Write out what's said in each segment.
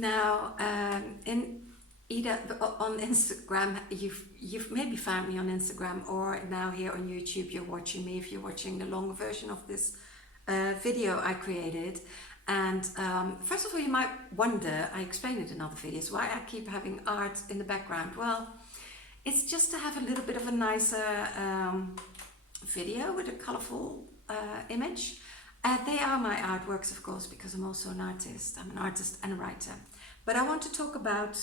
Now, in either on Instagram, you've maybe found me on Instagram, or now here on YouTube, you're watching me if you're watching the longer version of this video I created. And first of all, you might wonder, I explained it in other videos, why I keep having art in the background. Well, it's just to have a little bit of a nicer video with a colorful image. They are my artworks, of course, because I'm also an artist. I'm an artist and a writer. But I want to talk about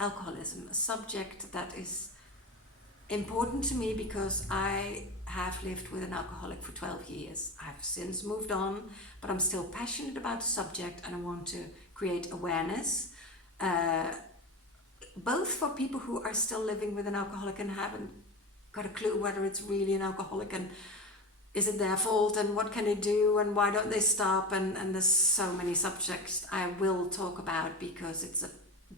alcoholism, a subject that is important to me because I have lived with an alcoholic for 12 years. I've since moved on, but I'm still passionate about the subject, and I want to create awareness, both for people who are still living with an alcoholic and haven't got a clue whether it's really an alcoholic, and is it their fault, and what can they do, and why don't they stop, and there's so many subjects I will talk about because it's a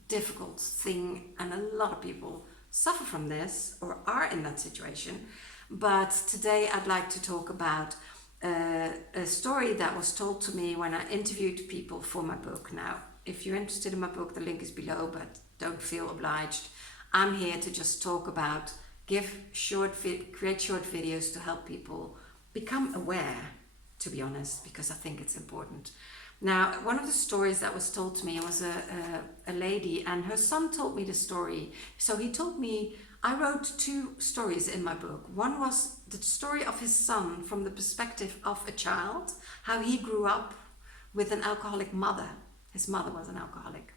difficult thing and a lot of people suffer from this or are in that situation. But today I'd like to talk about a story that was told to me when I interviewed people for my book. Now, if you're interested in my book, the link is below, but don't feel obliged. I'm here to just talk about, create short videos to help people become aware, to be honest, because I think it's important. Now, one of the stories that was told to me was a lady, and her son told me the story. So he told me, I wrote two stories in my book. One was the story of his son from the perspective of a child, how he grew up with an alcoholic mother. His mother was an alcoholic.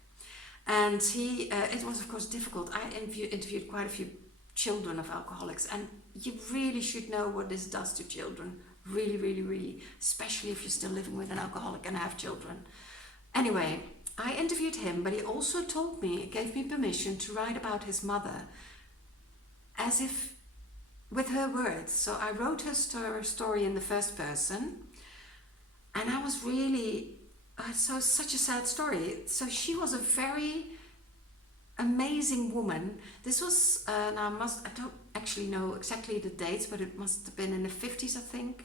And it was of course difficult. I interviewed quite a few children of alcoholics, and you really should know what this does to children. Really, really, really, especially if you're still living with an alcoholic and have children. Anyway, I interviewed him, but he also gave me permission to write about his mother as if with her words. So I wrote her story in the first person, and I was really, such a sad story. So she was a very amazing woman. This was, I don't actually know exactly the dates, but it must have been in the 50s, I think.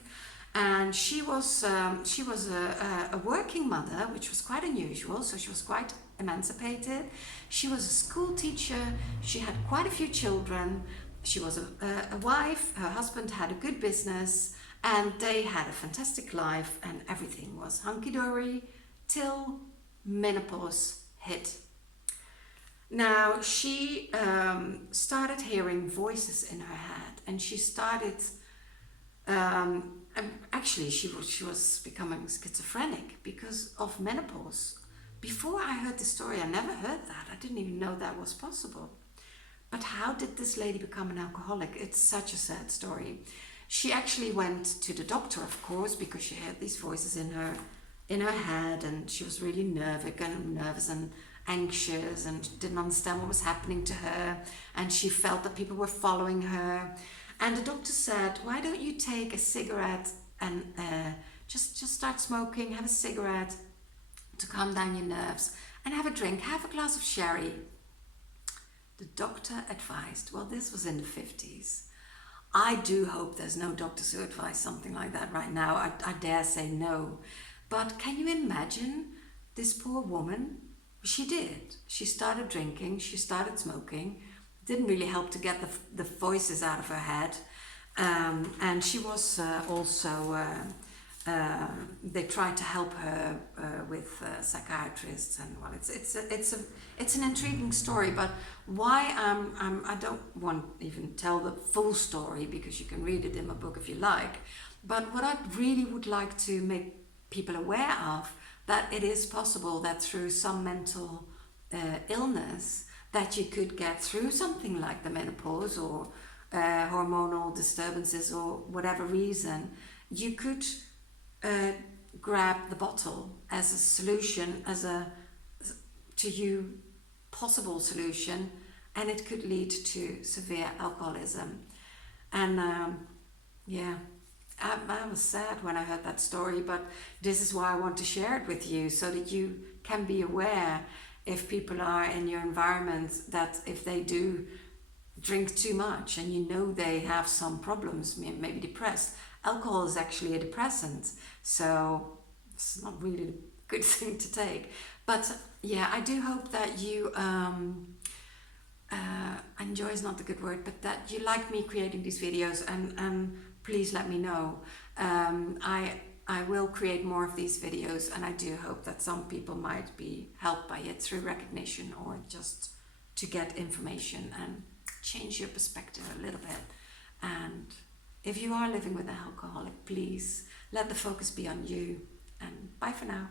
And she was a working mother, which was quite unusual. So she was quite emancipated. She was a school teacher. She had quite a few children. She was a wife. Her husband had a good business, and they had a fantastic life, and everything was hunky-dory till menopause hit. Now, she started hearing voices in her head, and she started, actually she was becoming schizophrenic because of menopause. Before I heard the story, I never heard that. I didn't even know that was possible. But how did this lady become an alcoholic? It's such a sad story. She actually went to the doctor, of course, because she had these voices in her head, and she was really nervous and anxious and didn't understand what was happening to her, and she felt that people were following her. And the doctor said, why don't you take a cigarette and just start smoking, have a cigarette to calm down your nerves, and have a drink, have a glass of sherry. The doctor advised, well, this was in the 50s. I do hope there's no doctors who advise something like that right now. I dare say no. But can you imagine this poor woman? She did. She started drinking, she started smoking. Didn't really help to get the voices out of her head. And she was they tried to help her with psychiatrists, and well, it's an intriguing story. But why I don't want even tell the full story, because you can read it in my book if you like. But what I really would like to make people aware of, that it is possible that through some mental illness that you could get through something like the menopause or hormonal disturbances or whatever reason, you could grab the bottle as a solution, as a to you possible solution, and it could lead to severe alcoholism. And I was sad when I heard that story, but this is why I want to share it with you, so that you can be aware if people are in your environment, that if they do drink too much and you know they have some problems, maybe depressed. Alcohol is actually a depressant, so it's not really good thing to take. But yeah, I do hope that you enjoy is not the good word, but that you like me creating these videos, and please let me know. I will create more of these videos, and I do hope that some people might be helped by it through recognition or just to get information and change your perspective a little bit. And if you are living with an alcoholic, please let the focus be on you, and bye for now.